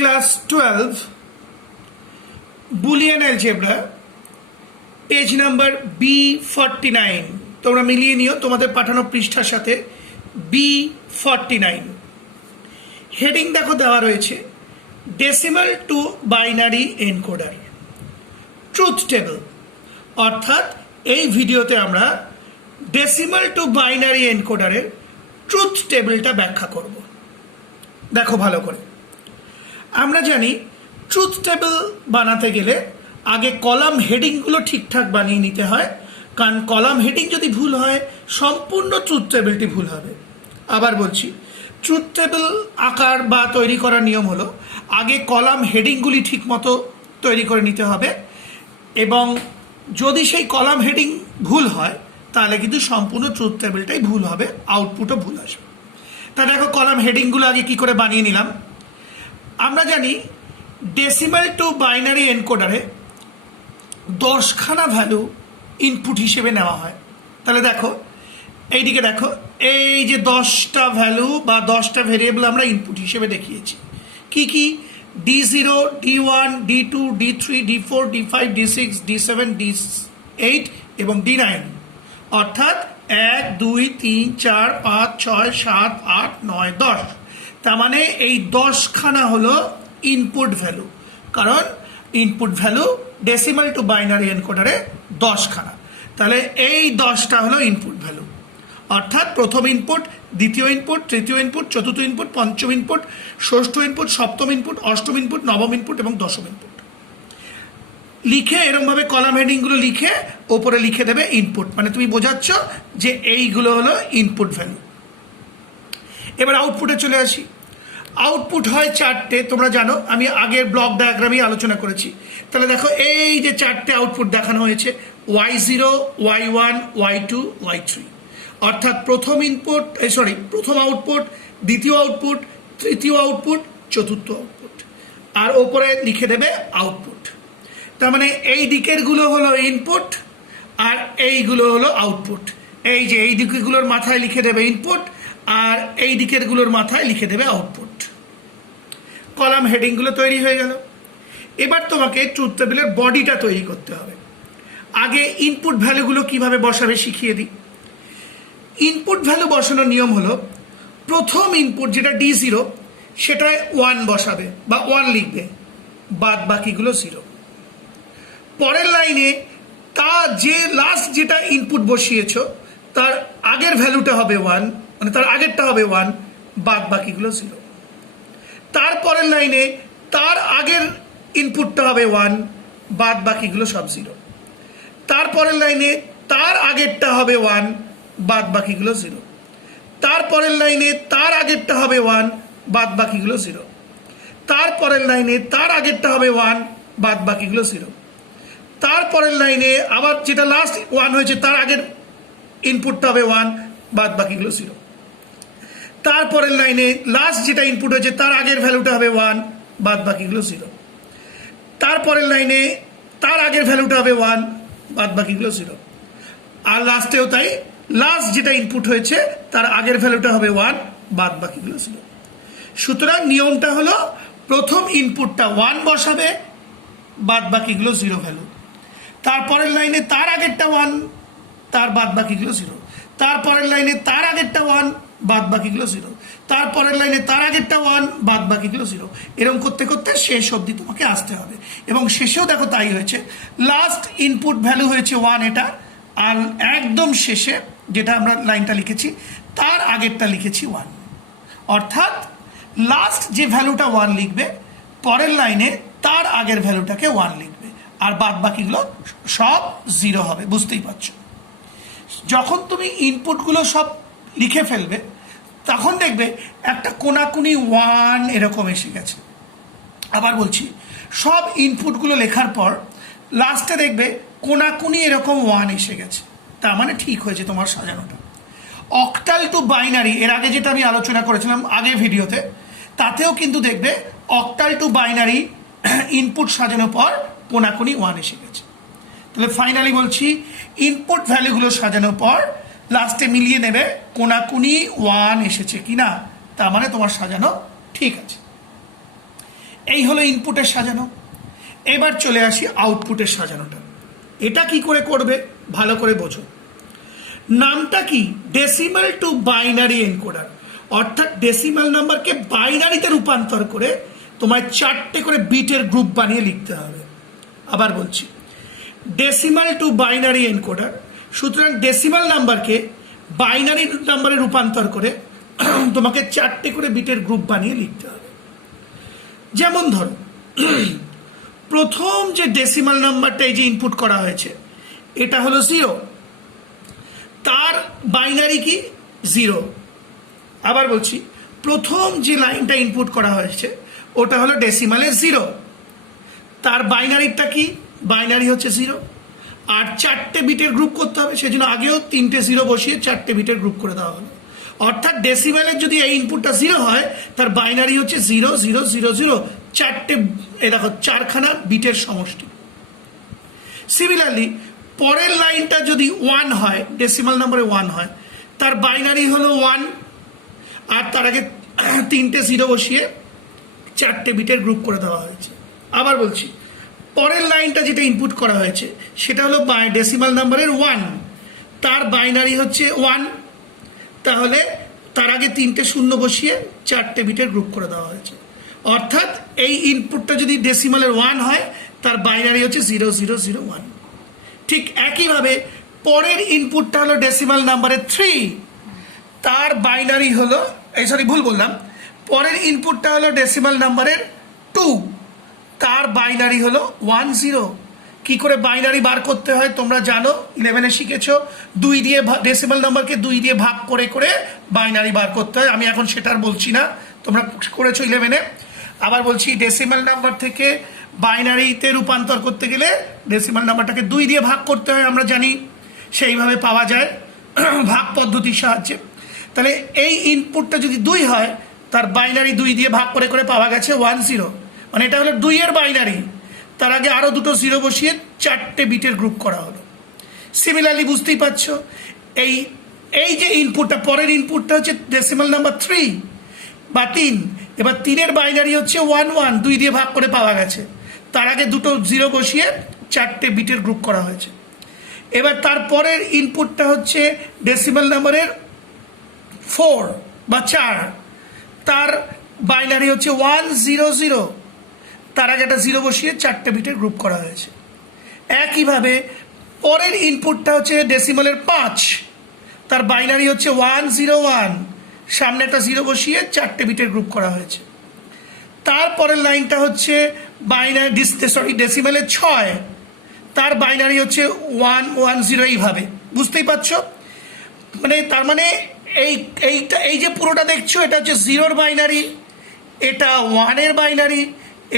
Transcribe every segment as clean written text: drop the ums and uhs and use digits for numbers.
Class 12 Boolean algebra page number B49 তোমরা মিলিয়ে নিও তোমাদের পাঠানো পৃষ্ঠার সাথে B49 হেডিং দেখো দেওয়া রয়েছে decimal to binary encoder truth table অর্থাৎ এই ভিডিওতে আমরা ডেসিমাল টু বাইনারি এনকোডারের ট্রুথ টেবিলটা ব্যাখ্যা করব। দেখো ভালো করে আমরা জানি ট্রুথ টেবিল বানাতে গেলে আগে কলাম হেডিংগুলো ঠিকঠাক বানিয়ে নিতে হয়, কারণ কলাম হেডিং যদি ভুল হয় সম্পূর্ণ ট্রুথ টেবিলটি ভুল হবে। আবার বলছি, ট্রুথ টেবিল আকার বা তৈরি করার নিয়ম হলো আগে কলাম হেডিংগুলি ঠিকমতো তৈরি করে নিতে হবে, এবং যদি সেই কলাম হেডিং ভুল হয় তাহলে কিন্তু সম্পূর্ণ ট্রুথ টেবিলটাই ভুল হবে, আউটপুটও ভুল আসবে। তা দেখো কলাম হেডিংগুলো আগে কি করে বানিয়ে নিলাম। আমরা জানি ডেসিমাল টু বাইনারি এনকোডারে 10খানা ভ্যালু ইনপুট হিসেবে নেওয়া হয়। তাহলে দেখো এইদিকে দেখো, এই যে 10টা ভ্যালু বা 10টা ভেরিয়েবল আমরা ইনপুট হিসেবে দেখিয়েছি। কি কি? D0, D1, D2, D3, D4, D5, D6, D7, D8 এবং D9, অর্থাৎ 1, 2, 3, 4, 5, 6, 7, 8, 9, 10। তার মানে এই 10খানা হলো ইনপুট ভ্যালু, কারণ input value decimal to binary এনকোডারে 10খানা। তাহলে এই 10টা হলো ইনপুট ভ্যালু, অর্থাৎ প্রথম ইনপুট, দ্বিতীয় ইনপুট, তৃতীয় ইনপুট, চতুর্থ ইনপুট, পঞ্চম ইনপুট, ষষ্ঠ ইনপুট, সপ্তম ইনপুট, অষ্টম ইনপুট, নবম ইনপুট এবং দশম ইনপুট। লিখে এরকমভাবে কলাম হেডিংগুলো লিখে ওপরে লিখে দেবে ইনপুট, মানে তুমি বোঝাচ্ছ যে এইগুলো হলো ইনপুট ভ্যালু। এবার আউটপুটে চলে আসি। আউটপুট হয় 4টে, তোমরা জানো, আমি আগের ব্লক ডায়াগ্রামই আলোচনা করেছি। তাহলে দেখো এই যে 4টে আউটপুট দেখানো হয়েছে, Y0, Y1, Y2, Y3, অর্থাৎ প্রথম ইনপুট, প্রথম আউটপুট, দ্বিতীয় আউটপুট, তৃতীয় আউটপুট, চতুর্থ আউটপুট, আর ওপরে লিখে দেবে আউটপুট। তার মানে এই দিকেরগুলো হলো ইনপুট আর এইগুলো হলো আউটপুট। এই যে এই দিকগুলোর মাথায় লিখে দেবে ইনপুট আর এই দিকেরগুলোর মাথায় লিখে দেবে আউটপুট। কলাম হেডিংগুলো তৈরি হয়ে গেল। এবার তোমাকে ট্রুথ টেবিলের বডিটা তৈরি করতে হবে। আগে ইনপুট ভ্যালুগুলো কিভাবে বসাবে শিখিয়ে দিই। ইনপুট ভ্যালু বসানোর নিয়ম হলো প্রথম ইনপুট যেটা D0 সেটায় 1 বসাবে বা 1 লিখবে, বাদ বাকিগুলো 0। পরের লাইনে তার যে লাস্ট যেটা ইনপুট বসিয়েছ তার আগের ভ্যালুটা হবে 1, মানে তার আগেরটা হবে 1, বাদ বাকিগুলো 0। তারপরের লাইনে তার আগের ইনপুটটা হবে 1, বাদ বাকিগুলো সব 0। তারপরের লাইনে তার আগেরটা হবে 1, বাদ বাকিগুলো 0। তারপরের লাইনে তার আগেরটা হবে 1, বাদ বাকিগুলো 0। তারপরের লাইনে তার আগেরটা হবে 1, বাদ বাকিগুলো 0। তারপরের লাইনে আবার যেটা লাস্ট 1 হয়েছে তার আগের ইনপুটটা হবে 1, বাদ বাকিগুলো 0। তারপরের লাইনে লাস্ট যেটা ইনপুট হয়েছে তার আগের ভ্যালুটা হবে 1, বাদ বাকিগুলো 0। তারপরের লাইনে তার আগের ভ্যালুটা হবে 1, বাদ বাকিগুলো 0। আর লাস্টেও তাই, লাস্ট যেটা ইনপুট হয়েছে তার আগের ভ্যালুটা হবে 1, বাদ বাকিগুলো 0। সুতরাং নিয়মটা হলো প্রথম ইনপুটটা 1 বসাবে, বাদ বাকিগুলো 0 ভ্যালু। তারপরের লাইনে তার আগেরটা 1, তার বাদ বাকিগুলো 0। তারপরের লাইনে তার আগেরটা 1, বাদ বাকিগুলো 0। তারপরের লাইনে তার আগেরটা 1, বাদ বাকিগুলো 0। এরকম করতে করতে শেষ অবধি তোমাকে আসতে হবে, এবং শেষেও দেখো তাই হয়েছে। লাস্ট ইনপুট ভ্যালু হয়েছে 1 এটা, আর একদম শেষে যেটা আমরা লাইনটা লিখেছি তার আগেরটা লিখেছি 1, অর্থাৎ লাস্ট যে ভ্যালুটা 1 লিখবে পরের লাইনে তার আগের ভ্যালুটাকে 1 লিখবে, আর বাদ বাকিগুলো সব 0 হবে। বুঝতেই পারছো? যখন তুমি ইনপুটগুলো সব লিখে ফেলবে তখন দেখবে একটা কোনাকুনি 1 এরকম এসে গেছে। আবার বলছি, সব ইনপুটগুলো লেখার পর লাস্টে দেখবে কোনাকুনি এরকম 1 এসে গেছে, তার মানে ঠিক হয়েছে তোমার সাজানোটা। অক্টাল টু বাইনারি এর আগে যেটা আমি আলোচনা করেছিলাম আগের ভিডিওতে, তাতেও কিন্তু দেখবে অক্টাল টু বাইনারি ইনপুট সাজানোর পর কোনাকুনি 1 এসে গেছে। তাহলে ফাইনালি বলছি, ইনপুট ভ্যালুগুলো সাজানোর পর লাস্টে মিলিয়ে নেবে কোনাকুনি 1 এসেছে কিনা, তার মানে তোমার সাজানো ঠিক আছে। এই হলো ইনপুটের সাজানো। এবার চলে আসি আউটপুটের সাজানোটা। এটা কি করে করবে ভালো করে বোঝো। নামটা কি? ডেসিমাল টু বাইনারি এনকোডার, অর্থাৎ ডেসিমাল নাম্বারকে বাইনারিতে রূপান্তর করে তোমায় 4টে করে বিটের গ্রুপ বানিয়ে লিখতে হবে। আবার বলছি, ডেসিমাল টু বাইনারি এনকোডার, সুতরাং ডেসিমাল নাম্বারকে বাইনারি নাম্বারে রূপান্তর করে তোমাকে 4টে করে বিটের গ্রুপ বানিয়ে লিখতে হবে। যেমন ধরো, প্রথম যে ডেসিমাল নাম্বারটা এই যে ইনপুট করা হয়েছে এটা হলো 0, তার বাইনারি কি 0। আবার বলছি, প্রথম যে লাইনটা ইনপুট করা হয়েছে ওটা হলো ডেসিমালে 0, তার বাইনারিটা কি? বাইনারি হচ্ছে 0। আর 4টে বিটের গ্রুপ করতে হবে, সেজন্য আগেও 3টে 0 বসিয়ে 4টে বিটের গ্রুপ করে দেওয়া হলো। অর্থাৎ ডেসিমালের যদি এই ইনপুটটা 0 হয়, তার বাইনারি হচ্ছে 0 0 0 0, 4টে, দেখো 4খানা বিটের সমষ্টি। সিমিলারলি পরের লাইনটা যদি 1 হয়, ডেসিমাল নাম্বারে 1 হয়, তার বাইনারি হলো 1, আর তার আগে 3টে 0 বসিয়ে 4টে বিটের গ্রুপ করে দেওয়া হয়েছে। আবার বলছি, পরের লাইনটা যেটা ইনপুট করা হয়েছে সেটা হলো ডেসিমাল নাম্বারের 1, তার বাইনারি হচ্ছে 1, তাহলে তার আগে 3টে 0 বসিয়ে 4টে বিটের গ্রুপ করে দেওয়া হয়েছে। অর্থাৎ এই ইনপুটটা যদি ডেসিমালের 1 হয়, তার বাইনারি হচ্ছে 0 0 0 1। ঠিক একইভাবে পরের ইনপুটটা হলো ডেসিমাল নাম্বারের 3, তার বাইনারি হলো, ভুল বললাম, পরের ইনপুটটা হলো ডেসিমাল নাম্বারের 2, তার বাইনারি হলো 1 0। কি করে বাইনারি বার করতে হয় তোমরা জানো, 11-এ শিখেছো। 2 দিয়ে ডেসিমাল নাম্বারকে 2 দিয়ে ভাগ করে করে বাইনারি বার করতে হয়। আমি এখন সেটা আর বলছি না, তোমরা করেছো 11-এ। আবার বলছি, ডেসিমাল নাম্বার থেকে বাইনারিতে রূপান্তর করতে গেলে ডেসিমাল নাম্বারটাকে 2 দিয়ে ভাগ করতে হয়, আমরা জানি, সেইভাবে পাওয়া যায় ভাগ পদ্ধতির সাহায্যে। তাহলে এই ইনপুটটা যদি 2 হয়, তার বাইনারি 2 দিয়ে ভাগ করে করে পাওয়া গেছে 1 0, মানে এটা হলো 2 এর বাইনারি। তার আগে আরো দুটো 0 বসিয়ে 4টে বিটের গ্রুপ করা হলো। সিমিলারলি বুঝতেই পারছো, এই যে ইনপুটটা, পরের ইনপুটটা হচ্ছে ডেসিমাল নাম্বার 3 বা 3, এবার 3-এর বাইনারি হচ্ছে 1 1, 2 দিয়ে ভাগ করে পাওয়া গেছে, তার আগে দুটো 0 বসিয়ে 4টে বিটের গ্রুপ করা হয়েছে। এবার তারপরের ইনপুটটা হচ্ছে ডেসিমাল নাম্বারের 4 বা 4, তার বাইনারি হচ্ছে 1 0 0, তার আগে একটা 0 বসিয়ে 4টে বিটের গ্রুপ করা হয়েছে। একইভাবে পরের ইনপুটটা হচ্ছে ডেসিমালের 5, তার বাইনারি হচ্ছে 1 0 1, সামনে একটা 0 বসিয়ে 4টে বিটের গ্রুপ করা হয়েছে। তারপরের লাইনটা হচ্ছে ডেসিমালের 6, তার বাইনারি হচ্ছে 1 1 0, এইভাবে। বুঝতেই পারছো, মানে তার মানে এই যে পুরোটা দেখছো, এটা হচ্ছে 0-এর বাইনারি, এটা 1-এর বাইনারি,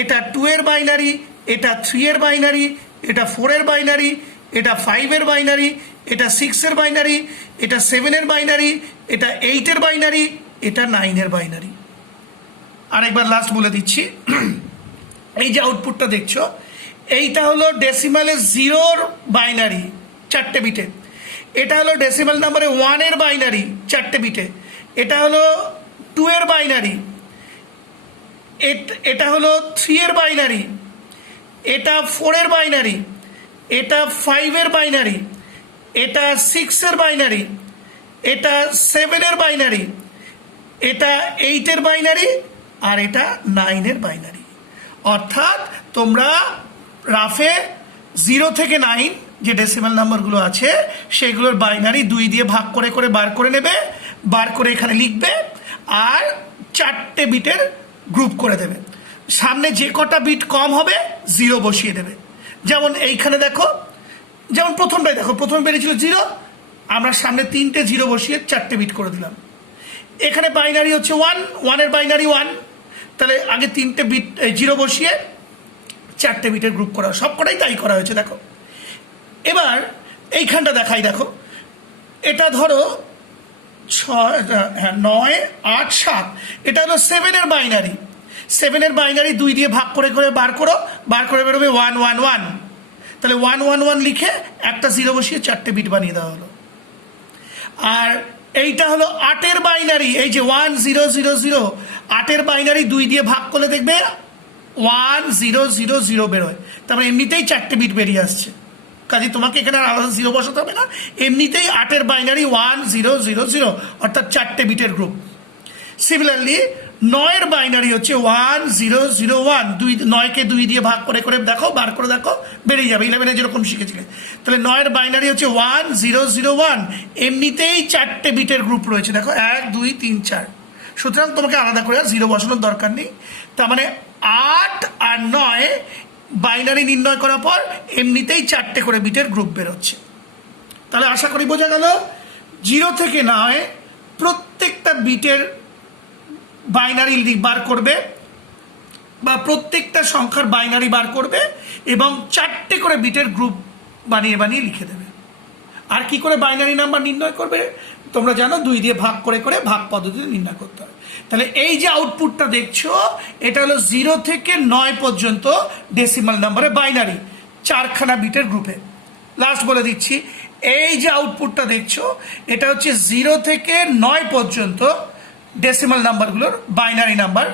এটা 2-এর বাইনারি, এটা 3-এর বাইনারি, এটা 4-এর বাইনারি, এটা 5-এর বাইনারি, এটা 6-এর বাইনারি, এটা 7-এর বাইনারি, এটা 8-এর বাইনারি, এটা 9-এর বাইনারি। আরেকবার লাস্ট বলে দিচ্ছি, এই যে আউটপুটটা দেখছো, এইটা হলো ডেসিমালের 0-এর বাইনারি 4টে বিটে, এটা হলো ডেসিমাল নাম্বারে 1-এর বাইনারি 4টে বিটে, এটা হলো 2-এর বাইনারি, এটা হলো 3-এর বাইনারি, এটা 4-এর বাইনারি, এটা 5-এর বাইনারি, এটা 6-এর বাইনারি, এটা 7-এর বাইনারি, এটা 8-এর বাইনারি, আর এটা 9-এর বাইনারি। অর্থাৎ তোমরা রাফে 0 থেকে 9 যে ডেসিমাল নাম্বারগুলো আছে সেগুলোর বাইনারি 2 দিয়ে ভাগ করে করে বার করে নেবে, বার করে এখানে লিখবে, আর 4টে বিটের গ্রুপ করে দেবে। সামনে যে কটা বিট কম হবে 0 বসিয়ে দেবে। যেমন এইখানে দেখো, যেমন প্রথমটাই দেখো, প্রথমে বেরিয়েছিল 0, আমরা সামনে 3টে 0 বসিয়ে 4টে বিট করে দিলাম। এখানে বাইনারি হচ্ছে 1, 1-এর বাইনারি 1, তাহলে আগে 3টে বিট 0 বসিয়ে 4টে বিটের গ্রুপ করা, সব কটাই তাই করা হয়েছে। দেখো এবার এইখানটা দেখাই, দেখো এটা ধরো 9 8 7, এটা হলো 7-এর বাইনারি, 7-এর বাইনারি 2 দিয়ে ভাগ করে করে বার করো, বার করে বেরোবে 1 1 1, তাহলে 1 1 1 লিখে একটা 0 বসিয়ে 4টে বিট বানিয়ে দেওয়া হলো। আর এইটা হলো 8-এর বাইনারি, এই যে 1 0 0 0, 8-এর বাইনারি 2 দিয়ে ভাগ করলে দেখবে 1000 বেরোয়, তার মানে এমনিতেই 4টে বিট বেরিয়ে আসছে, কাজে তোমাকে এখানে আর আলাদা 0 বসাতে হবে না, এমনিতেই 8-এর বাইনারি 1000, অর্থাৎ 4টে বিটের গ্রুপ। সিমিলারলি 9-এর বাইনারি হচ্ছে 1001, 9কে 2 দিয়ে ভাগ করে করে দেখো, বার করে দেখো, বেরিয়ে যাবে, 11-এ যেরকম শিখেছিলে। তাহলে 9-এর বাইনারি হচ্ছে 1001, এমনিতেই 4টে বিটের গ্রুপ রয়েছে, দেখো 1 2 3 4, সুতরাং তোমাকে আলাদা করে আর 0 বসানোর দরকার নেই। তার মানে 8 আর 9 বাইনারি নির্ণয় করার পর এমনিতেই 4টে করে বিটের গ্রুপ বেরোচ্ছে। তাহলে আশা করি বোঝা গেল 0 থেকে 9 প্রত্যেকটা বিটের বাইনারি বার করবে বা প্রত্যেকটা সংখ্যার বাইনারি বার করবে এবং 4টে করে বিটের গ্রুপ বানিয়ে বানিয়ে লিখে দেবে। আর কি করে বাইনারি নাম্বার নির্ণয় করবে তোমরা জানো, 2 দিয়ে ভাগ করে করে ভাগ পদ্ধতিতে নির্ণয় করতে হবে। তাহলে এই যে আউটপুটটা দেখছো এটা হলো 0 থেকে 9 পর্যন্ত ডেসিমাল নাম্বারে বাইনারি 4খানা বিটের গ্রুপে। লাস্ট বলে দিচ্ছি, এই যে আউটপুটটা দেখছো এটা হচ্ছে 0 থেকে 9 পর্যন্ত ডেসিমাল নাম্বারগুলোর বাইনারি নাম্বার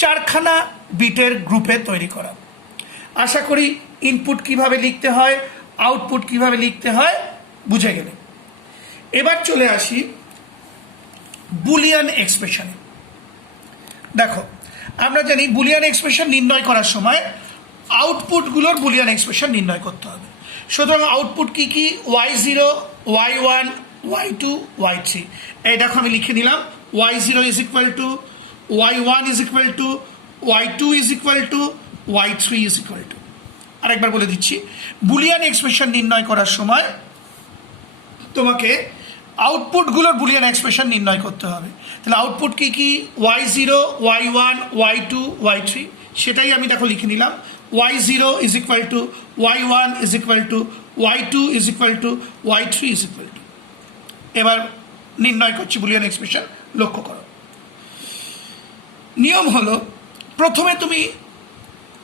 4খানা বিটের গ্রুপে তৈরি করা। আশা করি ইনপুট কিভাবে লিখতে হয়, আউটপুট কিভাবে লিখতে হয় বুঝে গেলে। এবার চলে আসি বুলিয়ান এক্সপ্রেশনে। দেখো আমরা জানি বুলিয়ান এক্সপ্রেশন নির্ণয় করার সময় আউটপুটগুলোর বুলিয়ান এক্সপ্রেশন নির্ণয় করতে হবে। সুতরাং আউটপুট কি কি, y0, y1, y2, y3। এই দেখো আমি লিখে নিলাম y0 is equal to y1 is equal to y2 is equal to y3 is equal to. আরেকবার বলে দিচ্ছি, বুলিয়ান এক্সপ্রেশন নির্ণয় করার সময় তোমাকে আউটপুটগুলোর বুলিয়ান এক্সপ্রেশন নির্ণয় করতে হবে। তাহলে আউটপুট কি কি, y0, y1, y2, y3, সেটাই আমি দেখো লিখে নিলাম y0 is equal to y1 is equal to y2 is equal to y3 is equal to. এবার নির্ণয় করছি বুলিয়ান এক্সপ্রেশন, লক্ষ্য করো। নিয়ম হলো প্রথমে তুমি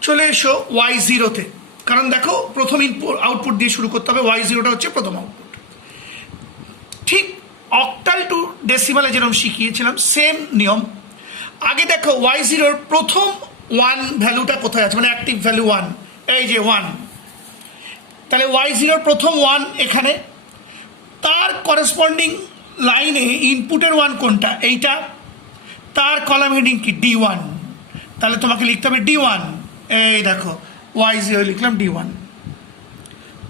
চলে এসো y0-তে, কারণ দেখো প্রথম ইনপুট আউটপুট দিয়ে শুরু করতে হবে, y0টা হচ্ছে প্রথম আউটপুট। ঠিক অক্টাল টু ডেসিমালে যেরকম শিখিয়েছিলাম সেম নিয়ম। আগে দেখো y0-র প্রথম 1 ভ্যালুটা কোথায় আছে, মানে অ্যাক্টিভ ভ্যালু 1, এই যে 1। তাহলে y0-র প্রথম 1 এখানে, তার করেসপন্ডিং লাইনে ইনপুটের 1 কোনটা, এইটা, তার কলাম হেডিং কি d1, তাহলে তোমাকে লিখতে হবে d1। এই দেখো y0 লিখলাম d1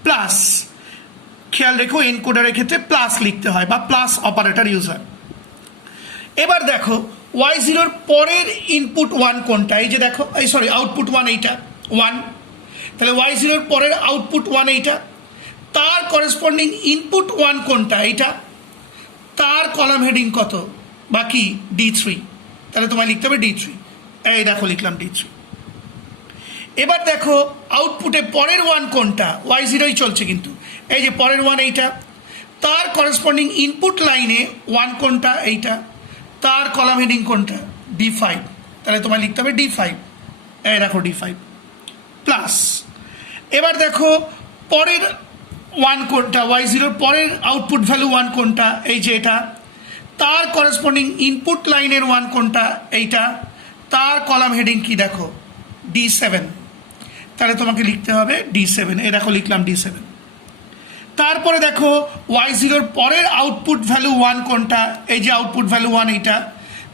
প্লাস, খেয়াল রেখো এনকোডারের ক্ষেত্রে প্লাস লিখতে হয় বা প্লাস অপারেটর ইউজ হয়। এবার দেখো y0-র পরের ইনপুট 1 কোনটা, এই যে দেখো, এই সরি আউটপুট 1 এইটা 1, তাহলে y0-র পরের আউটপুট 1 এইটা, তার করেসপন্ডিং ইনপুট 1 কোনটা, এইটা, তার কলাম হেডিং কত বাকি d3, তাহলে তোমায় লিখতে হবে d3। এই দেখো লিখলাম d3। এবার দেখো আউটপুটে পরের 1 কোনটা, y0-ই চলছে কিন্তু, এই যে পরের 1 এইটা, তার করেসপন্ডিং ইনপুট লাইনে 1 কোনটা, এইটা, তার কলাম হেডিং কোনটা d5, তাহলে তোমায় লিখতে হবে d5। এই দেখো d5 প্লাস। এবার দেখো পরের 1 কোনটা, y0-র পরের আউটপুট ভ্যালু 1 কোনটা, এই যে এটা, তার করেসপন্ডিং ইনপুট লাইনের 1 কোনটা, এইটা, তার কলাম হেডিং কি দেখো d7, তাহলে তোমাকে লিখতে হবে d7। এই দেখো লিখলাম d7। তারপরে দেখো y0-র পরের আউটপুট ভ্যালু 1 কোনটা, এই যে আউটপুট ভ্যালু 1 এইটা,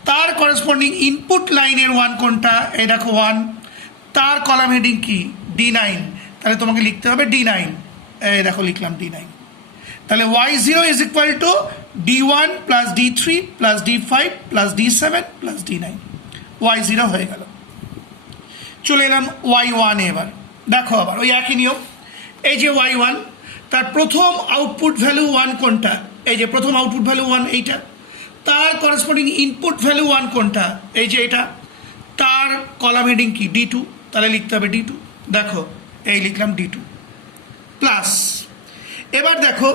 তার করেসপন্ডিং ইনপুট লাইনের 1 কোনটা, এই দেখো 1, তার কলাম হেডিং কি d9, তাহলে তোমাকে লিখতে হবে d9। এই দেখো লিখলাম d9। তাহলে y0 is equal to d1 plus d3 plus d5 plus d7 plus d9, y0 হয়ে গেল। চলে এলাম y1 এবার দেখো আবার ওই একই নিয়ম, এই যে y1, তার প্রথম আউটপুট ভ্যালু 1 কোনটা, এই যে প্রথম আউটপুট ভ্যালু 1 এইটা, তার করেসপন্ডিং ইনপুট ভ্যালু 1 কোনটা, এই যে এটা, তার কলাম হেডিং কি d2, তাহলে লিখতে হবে d2। দেখো এই লিখলাম d2 প্লাস। এবার দেখো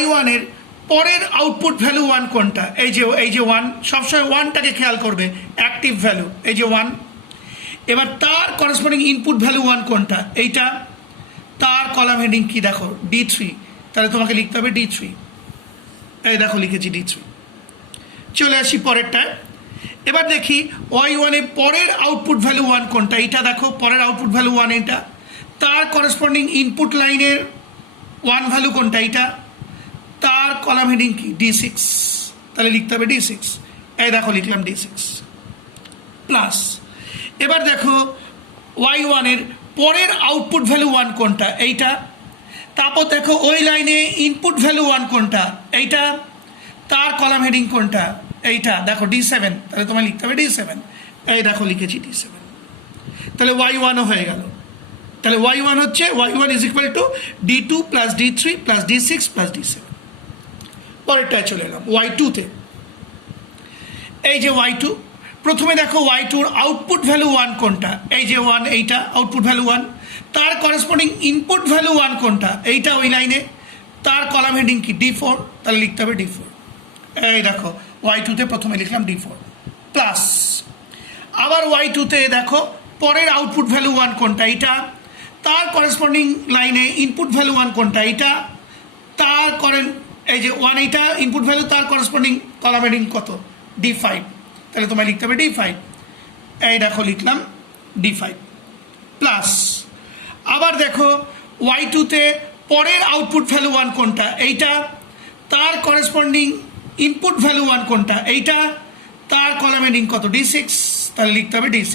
y1-এর পরের আউটপুট ভ্যালু 1 কোনটা, এই যে 1, সবসময় 1টাকে খেয়াল করবে, অ্যাক্টিভ ভ্যালু, এই যে 1। এবার তার করেসপন্ডিং ইনপুট ভ্যালু 1 কোনটা, এইটা, তার কলাম হেডিং কি দেখো d3, তাহলে তোমাকে লিখতে হবে d3। এই দেখো লিখেছি d3। চলে আসি পরেরটায়। এবার দেখি y1 এর পরের আউটপুট ভ্যালু 1 কোনটা, এটা দেখো পরের আউটপুট ভ্যালু 1 এটা, তার করেসপন্ডিং ইনপুট লাইনের 1 ভ্যালু কোনটা, এটা, তার কলাম হেডিং কি D6, তাহলে লিখতে হবে D6, এই দেখো লিখলাম D6 প্লাস। এবার দেখো y1 এর পরের আউটপুট ভ্যালু 1 কোনটা, এইটা, তারপর দেখো ওই লাইনে ইনপুট ভ্যালু 1 কোনটা, এইটা, তার কলাম হেডিং কোনটা, এইটা, দেখো D7, তাহলে তোমায় লিখতে হবে D7, এই দেখো লিখেছি D7, তাহলে y1ও হয়ে গেল। তাহলে y1 হচ্ছে y1 is equal to D2 plus D3 plus D6 plus D7। পরেরটায় চলে এলাম y2তে। এই যে y2, প্রথমে দেখো y2 এর আউটপুট ভ্যালু 1 কোনটা, এই যে 1, এইটা আউটপুট ভ্যালু 1, তার করেসপন্ডিং ইনপুট ভ্যালু 1 কোনটা, এইটা ওই লাইনে, তার কলাম হেডিং কি D4, তাহলে লিখতে হবে D4, এই দেখো y2তে প্রথমে লিখলাম D4 প্লাস। আবার y2তে দেখো পরের আউটপুট ভ্যালু 1 কোনটা, এইটা, তার করেসপন্ডিং লাইনে ইনপুট ভ্যালু 1 কোনটা, এইটা, তার করেন এই যে 1, এইটা ইনপুট ভ্যালু, তার করেসপন্ডিং কলাম হেডিং কত D5, তাহলে তোমায় লিখতে হবে D5, এই দেখো লিখলাম D5 প্লাস। আবার দেখো y2তে পরের আউটপুট ভ্যালু 1 কোনটা, এইটা, তার করেসপন্ডিং ইনপুট ভ্যালু 1 কোনটা, এইটা, তার কলাম হেডিং কত D6, তাহলে লিখতে হবে D6,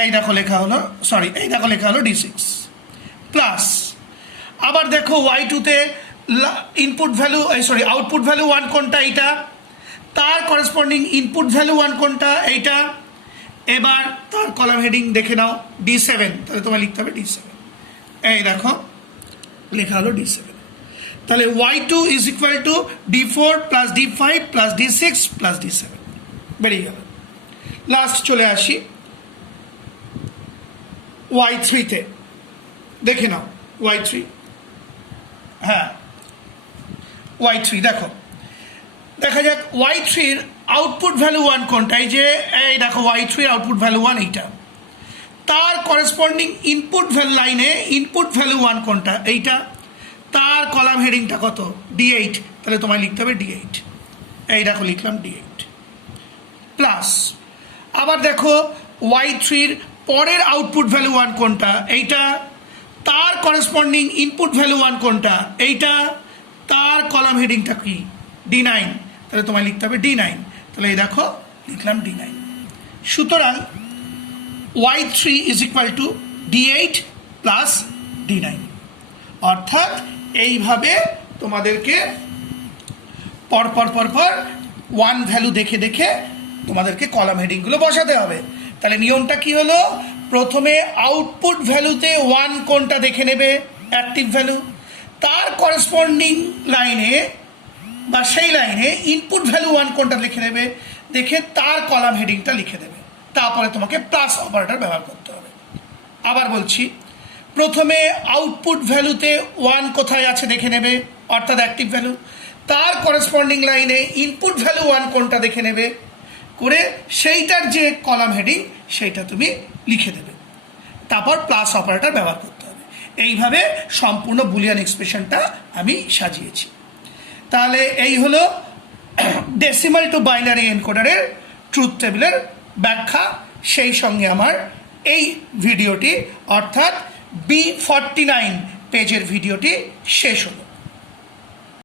এই দেখো লেখা হলো, সরি এই দেখো লেখা হলো D6 প্লাস। আবার দেখো y2তে input value sorry output value 1 কোনটা, এইটা, তার করেসপন্ডিং ইনপুট ভ্যালু 1 কোনটা, এইটা, এবার তার কলাম হেডিং দেখে নাও D7, তাহলে তোমায় লিখতে হবে D7, এই দেখো লেখা হলো D7। তাহলে y2 is equal to D4 plus D5 plus D6 plus D7 বেরিয়ে গেল। লাস্ট চলে আসি y3তে, দেখে নাও y3, হ্যাঁ y3 দেখো, দেখা যাক y3 এর আউটপুট ভ্যালু 1 কোনটা, এই যে এই দেখো y3 আউটপুট ভ্যালু 1 এইটা, তার করেসপন্ডিং ইনপুট ভ্যালু লাইনে ইনপুট ভ্যালু 1 কোনটা, এইটা, তার কলাম হেডিংটা কত D8, তাহলে তোমায় লিখতে হবে D8, এই দেখো লিখলাম D8 প্লাস। আবার দেখো y3 এর পরের আউটপুট ভ্যালু 1 কোনটা, এইটা, তার করেসপন্ডিং ইনপুট ভ্যালু 1 কোনটা, এইটা, তার কলাম হেডিংটা কি D9, তাহলে তোমায় লিখতে হবে D9, তাহলে এই দেখো লিখলাম D9। সুতরাং y3 is equal to D8 plus D9, অর্থাৎ এইভাবে তোমাদেরকে পরপর 1 ভ্যালু দেখে দেখে তোমাদেরকে কলাম হেডিংগুলো বসাতে হবে। তাহলে নিয়মটা কি হলো, প্রথমে আউটপুট ভ্যালুতে 1 কোনটা দেখে নেবে অ্যাক্টিভ ভ্যালু, তার করেসপন্ডিং লাইনে বা সেই লাইনে ইনপুট ভ্যালু 1 কোনটা লিখে নেবে, দেখে তার কলাম হেডিংটা লিখে দেবে, তারপরে তোমাকে প্লাস অপারেটর ব্যবহার করতে হবে। আবার বলছি, প্রথমে আউটপুট ভ্যালুতে 1 কোথায় আছে দেখে নেবে, অর্থাৎ অ্যাক্টিভ ভ্যালু, তার করেসপন্ডিং লাইনে ইনপুট ভ্যালু 1 কোনটা দেখে নেবে, করে সেইটার যে কলাম হেডিং সেইটা তুমি লিখে দেবে, তারপর প্লাস অপারেটর ব্যবহার করতে হবে। এইভাবে সম্পূর্ণ বুলিয়ান এক্সপ্রেশনটা আমি সাজিয়েছি। তাহলে এই হলো ডেসিমাল টু বাইনারি এনকোডারের ট্রুথ টেবিলের ব্যাখ্যা, সেই সঙ্গে আমার এই ভিডিওটি অর্থাৎ B49 পেজের ভিডিওটি শেষ হলো।